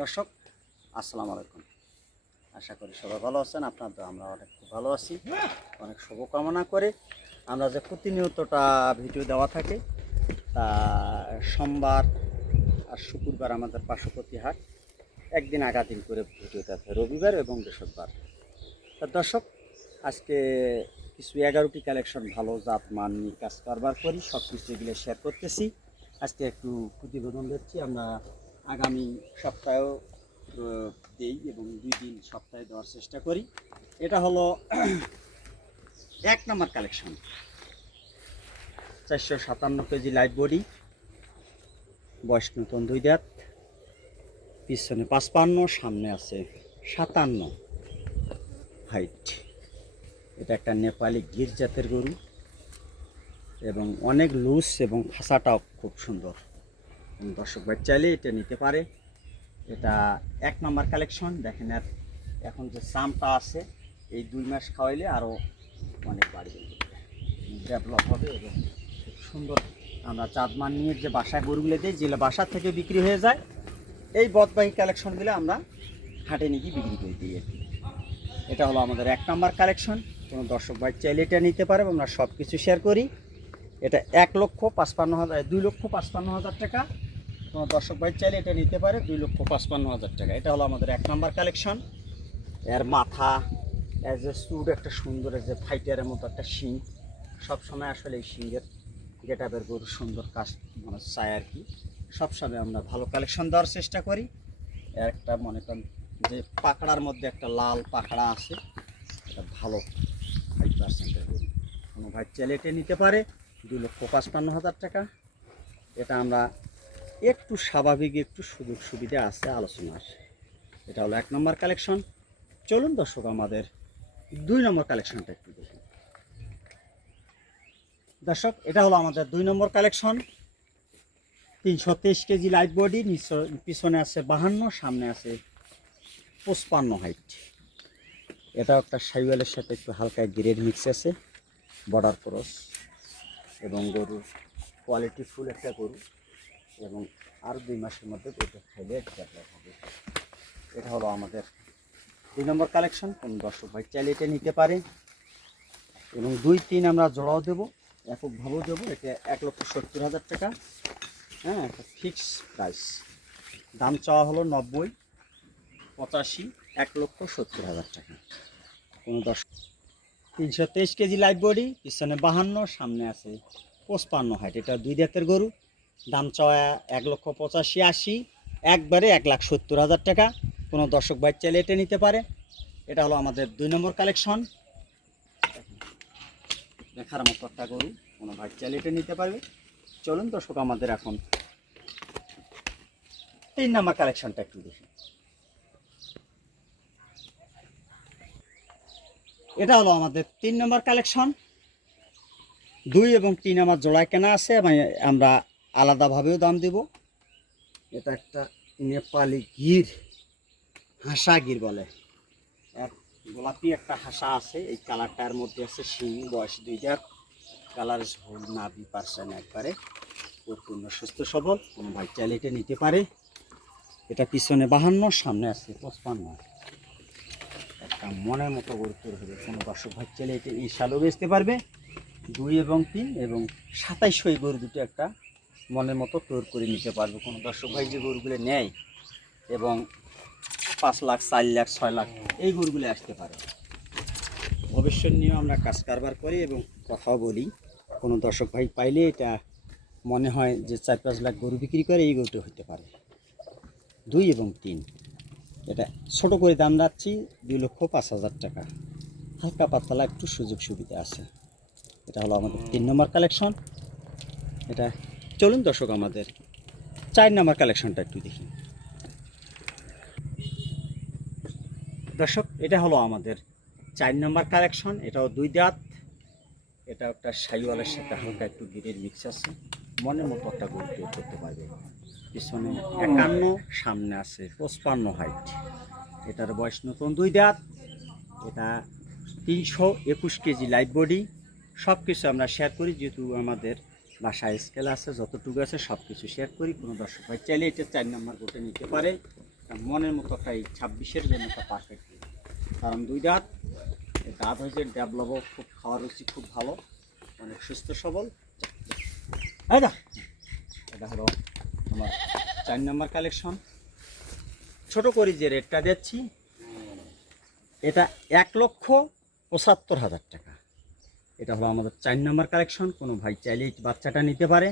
দর্শক আসসালামু আলাইকুম। আশা করি সবাই ভালো আছেন। আপনাদের আমরা অনেক খুব ভালো আছি। অনেক শুভকামনা করে আমরা যে প্রতিনিয়তটা ভিডিও দেওয়া থাকে তা সোমবার আর শুক্রবার আমাদের পার্শ্ববর্তী হাট, একদিন আগাদিন করে ভিডিও থাকে রবিবার এবং বৃহস্পতিবার। তা দর্শক আজকে কিছু 11টি কালেকশন ভালো জাত মান নিয়ে কাজ কারবার করি, সব কিছু এগুলো শেয়ার করতেছি। আজকে একটু প্রতিবেদন দিচ্ছি। আমরা আগামী সপ্তাহেও দেই এবং 2 দিন সপ্তাহে দেওয়ার চেষ্টা করি। এটা হলো 1 নম্বর কালেকশন, 457 কেজি লাইট বডি, বয়স নতুন 2 দাঁত, পিছনে 55, সামনে আছে 57 হাইট। এটা একটা নেপালি গির জাতের গরু এবং অনেক লুজ এবং খাসাটাও খুব সুন্দর। দর্শক ভাই চাইলে এটা নিতে পারে। এটা 1 নম্বর কালেকশন। দেখেন আর এখন যে চামটা আছে এই 2 মাস খাওয়াইলে আরও অনেক বাড়বে, ডেভেলপ হবে এবং খুব সুন্দর। আমরা চাঁদমান নিয়ে যে বাসায় গরুগুলো দিই, যেগুলো বাসা থেকে বিক্রি হয়ে যায়, এই বদবাহী কালেকশনগুলো আমরা হাটে নিয়ে গিয়ে বিক্রি করে দিই। এটা হলো আমাদের 1 নম্বর কালেকশন। কোনো দর্শক ভাই চাইলে এটা নিতে পারে। আমরা সব কিছু শেয়ার করি। এটা 1,55,000 2,55,000 টাকা। কোনো দর্শক ভাই চাইলে এটা নিতে পারে 2,55,000 টাকা। এটা হলো আমাদের 1 নম্বর কালেকশন। এর মাথা এজ এ স্যুট একটা সুন্দর, এজ এ ফাইটারের মতো একটা শিং। সবসময় আসলে এই শিংয়ের গেটআপের গরু সুন্দর কাজ মানে চাই আর কি। সবসময় আমরা ভালো কালেকশন দেওয়ার চেষ্টা করি। এর একটা মনে করেন যে পাকড়ার মধ্যে একটা লাল পাকড়া আছে, এটা ভালো 5%-এর গরু। কোনো ভাই চাইলে এটা নিতে পারে 2,55,000 টাকা। এটা আমরা একটু স্বাভাবিক একটু সুযোগ সুবিধা আছে আলোচনার। এটা হলো 1 নম্বর কালেকশন। চলুন দর্শক আমাদের 2 নম্বর কালেকশনটা একটু দেখুন। দর্শক এটা হলো আমাদের 2 নম্বর কালেকশন। 323 কেজি লাইট বডি, পিছনে আছে 52, সামনে আছে 55 হাইট। এটা একটা সাইওয়ালের সাথে একটু হালকা গ্রেড মিক্স আছে, বর্ডার ক্রস এবং গরুর কোয়ালিটি ফুল একটা গরু এবং আর 2 মাসের মধ্যে এটা খাইলে ডেভেলপ হবে। এটা হলো আমাদের 2 নম্বর কালেকশন। কোন দর্শক ভাই চাইলে এটা নিতে পারে এবং 2-3 আমরা জোড়াও দেবো, এককভাবেও দেবো। এটা 1,70,000 টাকা। হ্যাঁ, একটা ফিক্স প্রাইস। দাম চাওয়া হলো 90, 85, 1,70,000 টাকা। কোনো দর্শক 323 কেজি লাইট বডি, পিছনে 52, সামনে আছে 55 হাইট। এটা 2 দাঁতের গরু। দাম চাওয়া 1,85,000, 80, একবারে 1,70,000 টাকা। কোনো দর্শক ভাই চাইলে এটা নিতে পারে। এটা হলো আমাদের 2 নম্বর কালেকশন। দেখার মতো একটা গরু, কোনো ভাই চাইলে এটা নিতে পারবে। চলুন দর্শক আমাদের এখন 3 নম্বর কালেকশনটা একটু দেখি। এটা হলো আমাদের 3 নম্বর কালেকশন। 2 এবং 3 আমার জোড়ায় কেনা আছে, আমরা আলাদাভাবেও দাম দেব। এটা একটা নেপালি গির, হাসা গির বলে। এক গোলাপি একটা হাসা আছে, এই কালারটার মধ্যে আছে শিং, বয়স 2 দাঁত, কালার ঝোল নাভি পার্সেন্ট একবারে পরিপূর্ণ সুস্থ সবল। কোনো ভাই চাইলে এটা নিতে পারে। এটা পিছনে 52, সামনে আছে 55। একটা মনের মতো গরু তৈরি হবে। কোনো দর্শক ভাই চাইলে এটা এই সালও বেচতে পারবে। 2 এবং 3 এবং 27 এই গরু দুটো একটা মনের মতো তৈরি করে নিতে পারবে। কোনো দর্শক ভাই যে গরুগুলো নেয় এবং 5 লাখ, 4 লাখ, 6 লাখ এই গরুগুলো আসতে পারে। ভবিষ্যৎ নিয়েও আমরা কাজ কারবার করি এবং কথাও বলি। কোনো দর্শক ভাই পাইলে এটা মনে হয় যে 4-5 লাখ গরু বিক্রি করে, এই গরুটা হতে পারে। 2 এবং 3 এটা ছোট করে দাম রাখছি 2,05,000 টাকা। হালকা পাতলা একটু সুযোগ সুবিধা আছে। এটা হলো আমাদের 3 নম্বর কালেকশন। এটা চলুন দর্শক আমাদের 4 নম্বর কালেকশনটা একটু দেখি। দর্শক এটা হলো আমাদের 4 নম্বর কালেকশন। এটাও 2 দাঁত। এটা একটা সাইওয়ালের সাথে হালকা একটু গিরের মিক্স আছে। মনের মতো একটা গরু তৈরি করতে পারবে। পিছনে 51, সামনে আছে 55 হাইট। এটার বয়স নতুন 2 দাঁত। এটা 321 কেজি লাইট বডি। সব কিছু আমরা শেয়ার করি, যেহেতু আমাদের বাসায় স্কেল আছে, যতটুকু আছে সব কিছু শেয়ার করি। কোনো দর্শক ভাই চাইলে এটা 4 নম্বর গোটে নিতে পারে। মনের মতো একটা এই 26-এর জন্য একটা পারফেক্ট, কারণ দুই দাঁত, দাঁত হয়েছে ডেভেলপও খুব, খাওয়ার রুচি খুব ভালো, অনেক সুস্থ সবল। এটা হলো আমার 4 নম্বর কালেকশন। ছোট করে যে রেটটা দিচ্ছি, এটা 1,75,000 টাকা। এটা হলো আমাদের 4 নম্বর কালেকশন। কোনো ভাই চাইলে বাচ্চাটা নিতে পারে।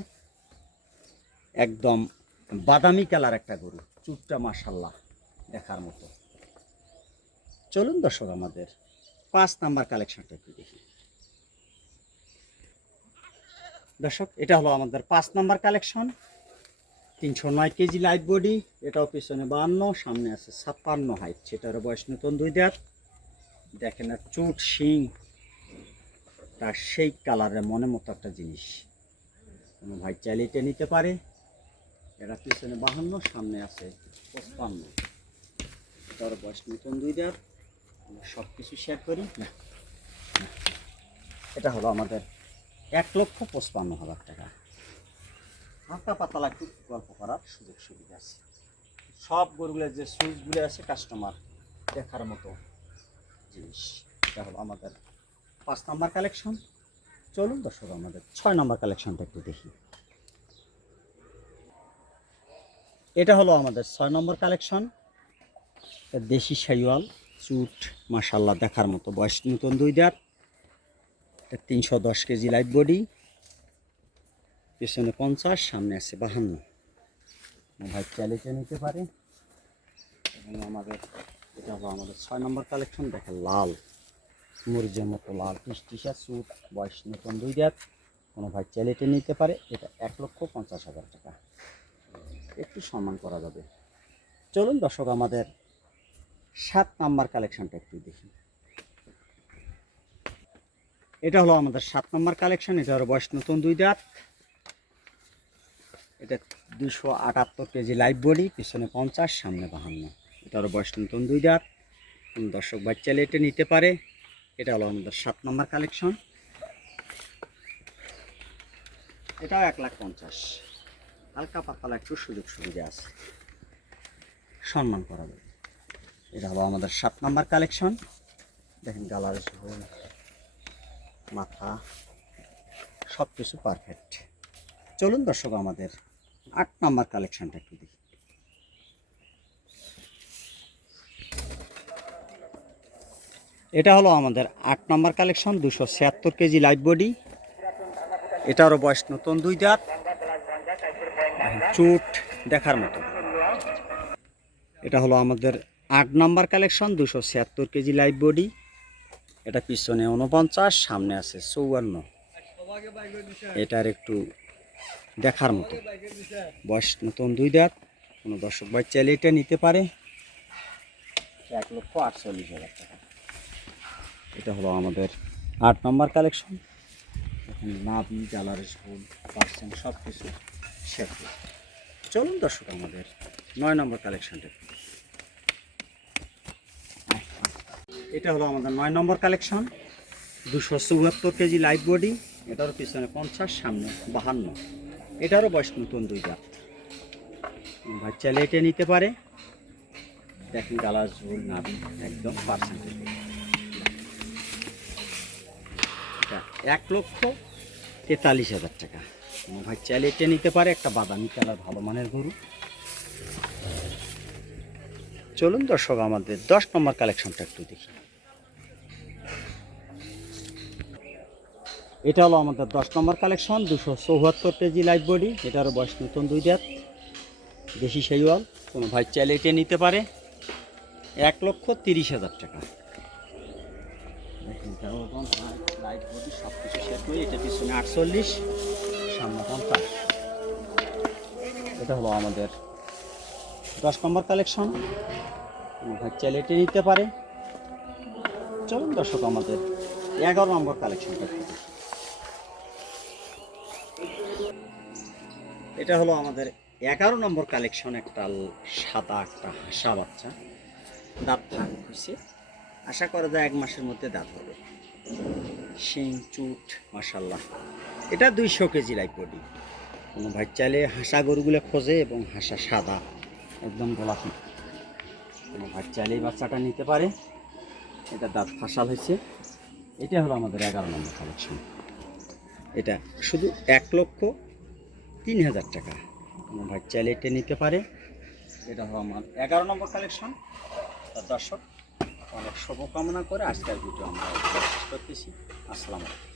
একদম বাদামি কালার একটা গরু, চুটটা মাশাল্লাহ দেখার মতো। চলুন দর্শক আমাদের 5 নাম্বার কালেকশনটা একটু দেখি। দর্শক, এটা হলো আমাদের 5 number collection. 309 KG light body, এটাও পিছনে 52, সামনে আছে 56 হাইট। সেটারও বয়স নতুন 2 দাঁত। দেখেন না চুট শিং, তার সেই কালারের মনে মতো একটা জিনিস। কোনো ভাই চাইলে এটা নিতে পারে। এটা পিছনে 52, সামনে আছে 55। এটার বয়স নতুন 2 দাঁত। সব কিছু শেয়ার করি না। এটা হলো আমাদের 1,55,000 টাকা। হালকা পাতলা একটু গল্প করার সুযোগ সুবিধা আছে। সব গরুগুলোর যে সুইচগুলো আছে কাস্টমার দেখার মতো জিনিস। এটা হলো আমাদের 5 নাম্বার কালেকশন। চলুন দর্শক আমাদের 6 নাম্বার কালেকশনটা একটু দেখি। এটা হলো আমাদের 6 নম্বর কালেকশন। দেশি শাইওয়াল, চুট মাশাল্লাহ দেখার মতো, বয়স নতুন 2 দাঁত। 310 কেজি লাইট বডি, পিছনে 50, সামনে আছে 52। ভাই চালিয়ে নিতে পারে। এবং আমাদের এটা হলো আমাদের 6 নম্বর কালেকশন। দেখেন লাল, মরিচের মতো লাল টিসটিসা চুট, বয়স নতুন 2 দাঁত। কোনো ভাই চালিয়ে নিতে পারে। এটা 1,50,000 টাকা। একটু সম্মান করা যাবে। চলুন দর্শক আমাদের 7 নাম্বার কালেকশনটা একটু দেখি। এটা হলো আমাদের 7 নাম্বার কালেকশন। এটা হলো বয়স নতুন 2 দাঁত। এটা 278 কেজি লাইভ বডি, পিছনে 50, সামনে 52। এটারও বয়স নতুন 2 দাঁত। দর্শক বাচ্চা এটা নিতে পারে। এটা হলো আমাদের 7 নাম্বার কালেকশন। এটাও 1,50,000। হালকা পাতলা একটু সুযোগ সুবিধা আছে, সম্মান করা যাবে। এটা হলো আমাদের 7 নাম্বার কালেকশন। দেখেন গালার ঝোল, মাথা, সব কিছু পারফেক্ট। চলুন দর্শক আমাদের 8 নাম্বার কালেকশনটা একটু দেখি। এটা হলো আমাদের 8 number collection. 276 KG live body, এটারও বয়স নতুন 2 দাঁত। চুট দেখার মতো। এটা হলো আমাদের 8 number collection. 276 KG live body, এটা পিছনে 49, সামনে আছে 54। এটার একটু দেখার মতো, বয়স নতুন 2 দাঁত। কোনো দর্শক ভাই চাইলে এটা নিতে পারে। 1,48,000 টাকা। এটা হলো আমাদের 8 নম্বর কালেকশন। এখানে নাভি, গালারের ঝোল, পার্সেন্ট সব কিছু শেয়ার করি। চলুন দর্শক আমাদের 9 নম্বর কালেকশনটা। এটা হলো আমাদের 9 নম্বর কালেকশন। 274 কেজি লাইভ বডি, এটারও পিছনে 50, সামনে 52। এটারও বয়স নতুন 2 দাঁত। ভাই চাইলে এটা নিতে পারে। দেখেন গালার ঝোল, নাভি একদম পার্সেন্টেজ। এটা 1,43,000 টাকা। ভাই চাইলে এটা নিতে পারে। একটা বাদামি কালার ভালো মানের গরু। চলুন দর্শক আমাদের 10 নম্বর কালেকশনটা একটু দেখি। এটা হলো আমাদের 10 নম্বর কালেকশন। 274 কেজি লাইভ বডি, এটারও বয়স নতুন 2 দাঁত। দেশি শাইওয়াল, কোনো ভাই চাইলে এটা নিতে পারে। 1,30,000 টাকা। লাইট বডি সব কিছু শেয়ার করি। এটা পিছনে 48, সামনে 50। এটা হলো আমাদের 10 নম্বর কালেকশন। ভাই চাইলে এটা নিতে পারে। চলুন দর্শক আমাদের 11 নম্বর কালেকশনটা। এটা হলো আমাদের 11 নম্বর কালেকশন। একটা সাদা একটা হাসা বাচ্চা, দাঁত ভাগ হয়েছে। আশা করা যায় 1 মাসের মধ্যে দাঁত হবে। শিং চুট মাশাল্লাহ। এটা 200 কেজি লাইভ বডি। কোনো ভাই চাইলে হাসা গরুগুলো খোঁজে এবং হাসা সাদা একদম গোলাপি, কোনো ভাই চাইলে এই বাচ্চাটা নিতে পারে। এটা দাঁত ফাঁসাল হয়েছে। এটা হলো আমাদের 11 নম্বর কালেকশন। এটা শুধু 1,03,000 টাকা। কোনো ভাই চাইলে এটা নিতে পারে। এটা হলো আমার 11 নম্বর কালেকশন। দর্শক, অনেক শুভকামনা করে আজকের ভিডিও আমরা শেষ করতেছি। আসসালামু আলাইকুম।